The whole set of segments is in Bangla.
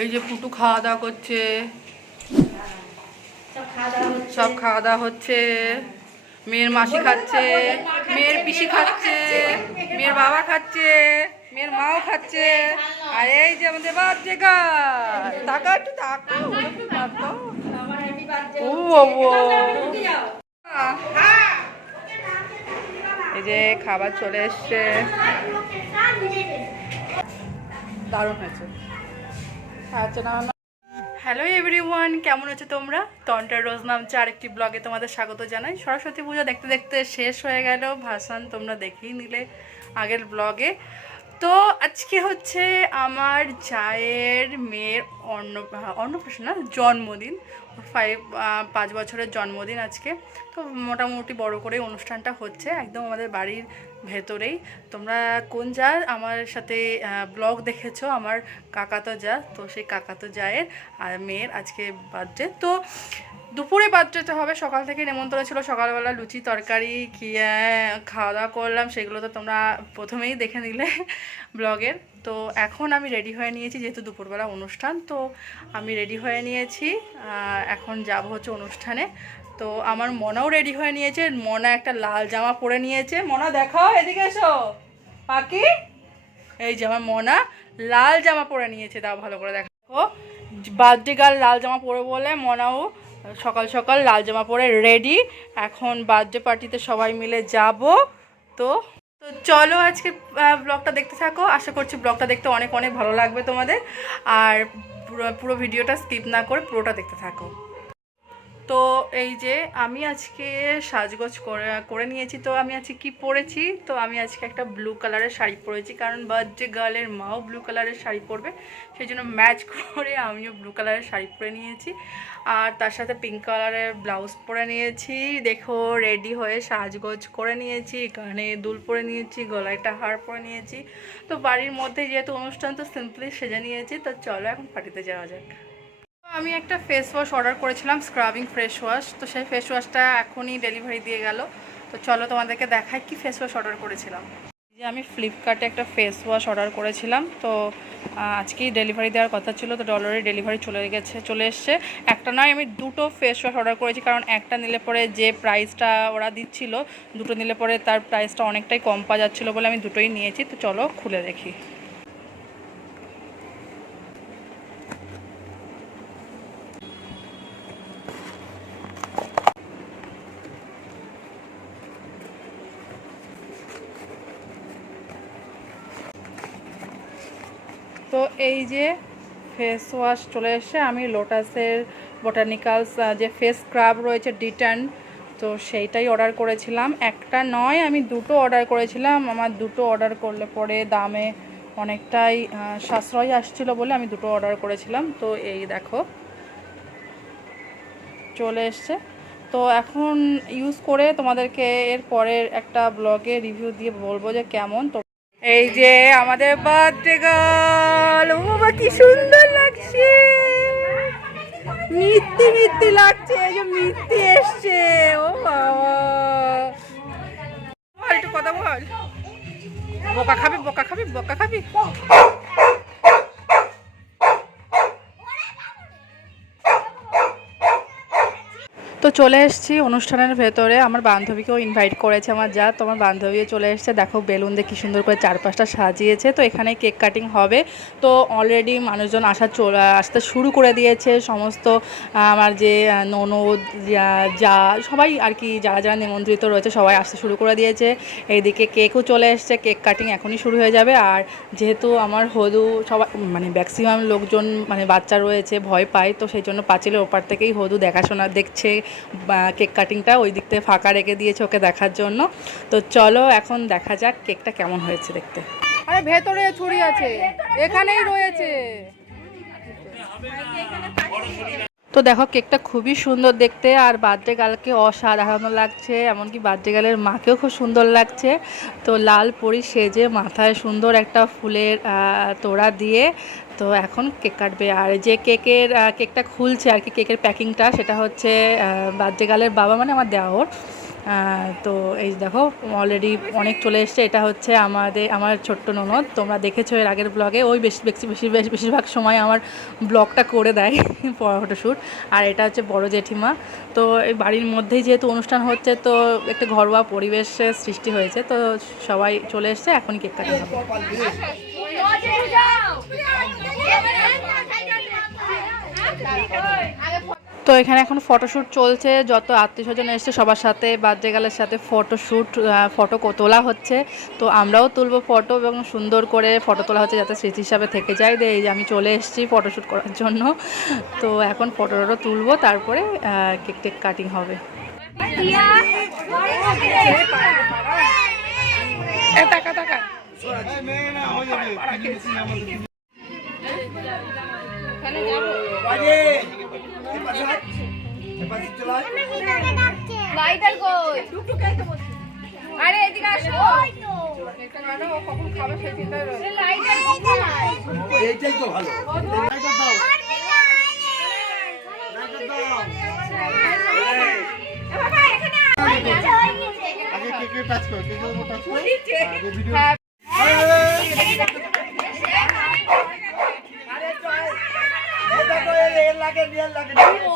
এই যে পুটু খাওয়া দাওয়া করছে। সব খাওয়া দাওয়া হচ্ছে। মেয়ের মাসি খাচ্ছে। মেয়ের পিসি খাচ্ছে। মেয়ের বাবা খাচ্ছে। মেয়ের মাও খাচ্ছে। আর এই যে আমাদের বাচ্চা তাকা একটু তাকা ও এই যে খাবার চলে এসছে। দারুণ হয়েছে। হ্যালো এভরিওয়ান কেমন আছো তোমরা? তন্টার রোজ নাম চার একটি ব্লগে তোমাদের স্বাগত জানাই। সরস্বতী পুজো দেখতে দেখতে শেষ হয়ে গেল। ভাসান, তোমরা দেখেই নিলে আগের ব্লগে তো আজকে হচ্ছে আমার জায়ের মেয়ের অন্ন, অন্নপ্রাশন না, জন্মদিন। ফাইভ পাঁচ বছরের জন্মদিন আজকে। তো মোটামুটি বড় করে অনুষ্ঠানটা হচ্ছে। একদম আমাদের বাড়ির ভেতরেই। তোমরা কোন যা আমার সাথে ব্লগ দেখেছ, আমার কাকাতো যা তো সেই কাকাতো জায়ের আর মেয়ের আজকে বার্থডে তো দুপুরে বার্থডেটা হবে, সকাল থেকে নেমন্তন্ন ছিল। সকালবেলা লুচি, তরকারি কি খাওয়া দাওয়া করলাম, সেগুলো তো তোমরা প্রথমেই দেখে নিলে ব্লগের। তো এখন আমি রেডি হয়ে নিয়েছি, যেহেতু দুপুরবেলা অনুষ্ঠান, তো আমি রেডি হয়ে নিয়েছি। এখন যাব হচ্ছে অনুষ্ঠানে। তো আমার মনাও রেডি হয়ে নিয়েছে, মনা একটা লাল জামা পরে নিয়েছে। মনা দেখাও এদিকে এসো। পাখি? এই যে আমার মনা, লাল জামা পরে নিয়েছে, দাও ভালো করে দেখো। বার্থডে গার্ল লাল জামা পরে বলে মনাও সকাল সকাল লাল জামা পরে রেডি এখন বার্থডে পার্টিতে সবাই মিলে যাব। তো তো চলো আজকে ব্লগটা দেখতে থাকো। আশা করছি ব্লগটা দেখতে অনেক অনেক ভালো লাগবে তোমাদের। আর পুরো ভিডিওটা স্কিপ না করে পুরোটা দেখতে থাকো। তো এই যে আমি আজকে সাজগোজ করে করে নিয়েছি। তো আমি আজকে কি পরেছি? তো আমি আজকে একটা ব্লু কালারের শাড়ি পরেছি, কারণ বার্থডে গার্লের মাও ব্লু কালারের শাড়ি পরবে। সেই জন্য ম্যাচ করে আমিও ব্লু কালারের শাড়ি পরে নিয়েছি। আর তার সাথে পিঙ্ক কালারের ব্লাউজ পরে নিয়েছি। দেখো রেডি হয়ে সাজগোজ করে নিয়েছি। কানে দুল পরে নিয়েছি, গলায় একটা হার পরে নিয়েছি। তো বাড়ির মধ্যে যেহেতু অনুষ্ঠান, তো সিম্পলি সেজে নিয়েছি। তো চলো এখন পার্টিতে যাওয়া যাক। আমি একটা ফেস ওয়াশ অর্ডার করেছিলাম স্ক্রাবিং ফেস ওয়াশ তো সেই ফেস ওয়াশটা এখনই ডেলিভারি দিয়ে গেল। তো চলো তোমাদেরকে দেখাই কি ফেস ওয়াশ অর্ডার করেছিলাম। যে আমি ফ্লিপকার্টে একটা ফেস ওয়াশ অর্ডার করেছিলাম। তো আজকেই ডেলিভারি দেওয়ার কথা ছিল, তো ডলারে ডেলিভারি চলে গেছে, চলে এসছে। একটা নয়, আমি দুটো ফেস ওয়াশ অর্ডার করেছি, কারণ একটা নিলে পরে যে প্রাইসটা ওরা দিচ্ছিল, দুটো নিলে পরে তার প্রাইসটা অনেকটাই কম পাওয়া যাচ্ছিল বলে আমি দুটোই নিয়েছি। তো চলো খুলে দেখি। তো এই যে ফেস ওয়াশ চলে এসে আমি লোটাসের বোটানিক্যালস যে ফেস স্ক্রাব রয়েছে ডিটার্ন তো সেইটাই অর্ডার করেছিলাম। একটা নয়, আমি দুটো অর্ডার করেছিলাম। আমার দুটো অর্ডার করলে পরে দামে অনেকটাই সাশ্রয় আসছিল বলে আমি দুটো অর্ডার করেছিলাম। তো এই দেখো, চলে এসছে। তো এখন ইউজ করে তোমাদেরকে এর পরের একটা ব্লগে রিভিউ দিয়ে বলব যে কেমন। তো এই যে আমাদের বার্থডে গার্ল ও বাবা কি সুন্দর লাগছে। মিত্তি মিত্তি লাগছে, এই যে মিত্তি এসছে, ও বাবা। একটু কথা বল। বোকা খাবি বোকা খাবি বোকা খাবি। তো চলে এসেছি অনুষ্ঠানের ভেতরে। আমার বান্ধবীকেও ইনভাইট করেছে আমার যা তোমার বান্ধবীও চলে এসেছে। দেখো বেলুন দিয়ে কি সুন্দর করে চারপাশটা সাজিয়েছে, তো এখানে কেক কাটিং হবে। তো অলরেডি মানুষজন আসা চলে, আসতে শুরু করে দিয়েছে। সমস্ত, আমার যে ননদ, যা- সবাই আর কি, যারা যারা নিমন্ত্রিত রয়েছে, সবাই আসতে শুরু করে দিয়েছে। এইদিকে কেকও চলে এসছে, কেক কাটিং এখনই শুরু হয়ে যাবে। আর যেহেতু আমার হদু সবাই মানে ম্যাক্সিমাম লোকজন মানে বাচ্চা রয়েছে, ভয় পায়, তো সেই জন্য পাঁচিলের ওপার থেকেই হদু দেখাশোনা দেখছে কেক কাটিংটা ওই দিক থেকে ফাঁকা রেখে দিয়েছে ওকে দেখার জন্য। তো চলো এখন দেখা যাক কেকটা কেমন হয়েছে দেখতে। আরে ভেতরে ছুরি আছে, এখানেই রয়েছে। তো দেখো, কেকটা খুবই সুন্দর দেখতে, আর বার্থডে গার্লকে অসাধারণ লাগছে, এমনকি বার্থডে গার্লের মাকেও খুব সুন্দর লাগছে। তো লাল পরি সেজে মাথায় সুন্দর একটা ফুলের তোড়া দিয়ে, তো এখন কেক কাটবে। আর যে কেকের কেকটা খুলছে আর কি, কেকের প্যাকিংটা, সেটা হচ্ছে বার্থডে গার্লের বাবা মানে আমার দেওয়ার। তো এই দেখো অলরেডি অনেক চলে এসছে। এটা হচ্ছে আমাদের, আমার ছোট্ট ননদ। তোমরা দেখেছ এর আগের ব্লগে ওই বেশি বেশি বেশি, বেশি- বেশিরভাগ সময় আমার ব্লগটা করে দেয় ফটোশ্যুট আর এটা হচ্ছে বড় জেঠিমা। তো এই বাড়ির মধ্যেই যেহেতু অনুষ্ঠান হচ্ছে, তো একটা ঘরোয়া পরিবেশের সৃষ্টি হয়েছে। তো সবাই চলে এসছে, এখনই কেক কাটা হবে। তো এখানে এখন ফটোশ্যুট চলছে যত আত্মীয় স্বজন এসছে সবার সাথে বার্থডে গালের সাথে ফটোশ্যুট ফটো তোলা হচ্ছে। তো আমরাও তুলবো ফটো এবং সুন্দর করে ফটো তোলা হচ্ছে যাতে স্মৃতি হিসাবে থেকে যায়। দিয়ে এই যে আমি চলে এসেছি ফটোশ্যুট করার জন্য। তো এখন ফটো টটো তুলবো তারপরে কেক টেক কাটিং হবে লাইটার কই আরে এদিকে আসো এইটাই তো ভালো লাইটার দাও লাইটার দাও আগে কে কে টাচ করো কে কে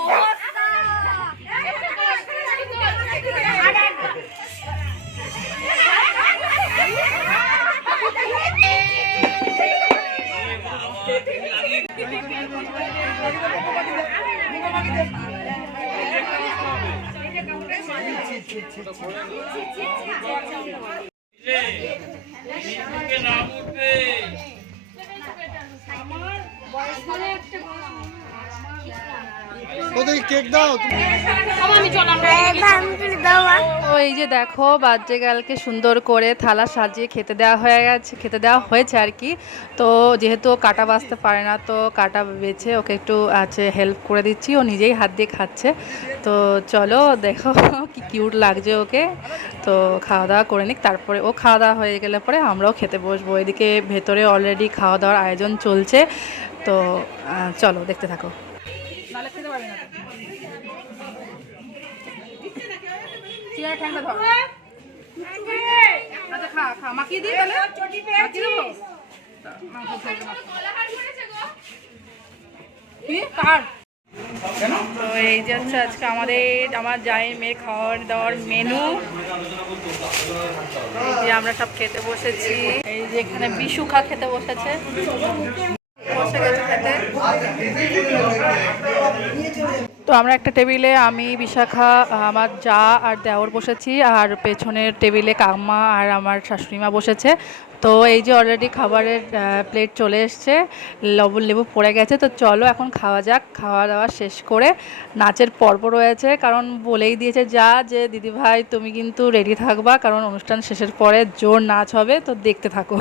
উপর টাচ করো আগে ভিডিও ওদের কেক দাও। তো যে দেখো বার্থডে গার্লকে সুন্দর করে থালা সাজিয়ে খেতে দেওয়া হয়ে গেছে, খেতে দেওয়া হয়েছে আর কি। তো যেহেতু কাটা বাঁচতে পারে না, তো কাটা বেছে ওকে একটু আছে হেল্প করে দিচ্ছি। ও নিজেই হাত দিয়ে খাচ্ছে। তো চলো দেখো কি কিউট লাগছে ওকে। তো খাওয়া দাওয়া করে নিক। তারপরে ও খাওয়া দাওয়া হয়ে গেলে পরে আমরাও খেতে বসবো। এদিকে ভেতরে অলরেডি খাওয়া দাওয়ার আয়োজন চলছে। তো চলো দেখতে থাকো। চেয়ার ঠ্যাংটা ধর। আচ্ছা খা খা মাখিয়ে দিই তাহলে? মাখিয়ে দেবো? কি? কার? তো এই যে হচ্ছে আজকে আমাদের আমার জায়ের মেয়ে খাওয়ার দাওয়ার মেনু এই যে আমরা সব খেতে বসেছি। এই যে এখানে বিশুখা খেতে বসেছে। বসে গেছে খেতে। তো আমরা একটা টেবিলে আমি, বিশাখা, আমার যা আর দেওর বসেছি, আর পেছনের টেবিলে কাকমা আর আমার শাশুড়িমা বসেছে। তো এই যে অলরেডি খাবারের প্লেট চলে এসছে লবণ লেবু পড়ে গেছে, তো চলো এখন খাওয়া যাক। খাওয়া দাওয়া শেষ করে নাচের পর্ব রয়েছে, কারণ বলেই দিয়েছে যা যে, দিদিভাই তুমি কিন্তু রেডি থাকবা, কারণ অনুষ্ঠান শেষের পরে জোর নাচ হবে, তো দেখতে থাকো।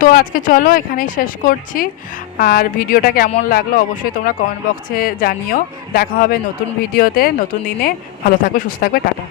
তো আজকে চলো এখানেই শেষ করছি। আর ভিডিওটা কেমন লাগল অবশ্যই তোমরা কমেন্ট বক্সে জানিও। দেখা হবে নতুন ভিডিওতে, নতুন দিনে। ভালো থাকবে, সুস্থ থাকবে, টাটা।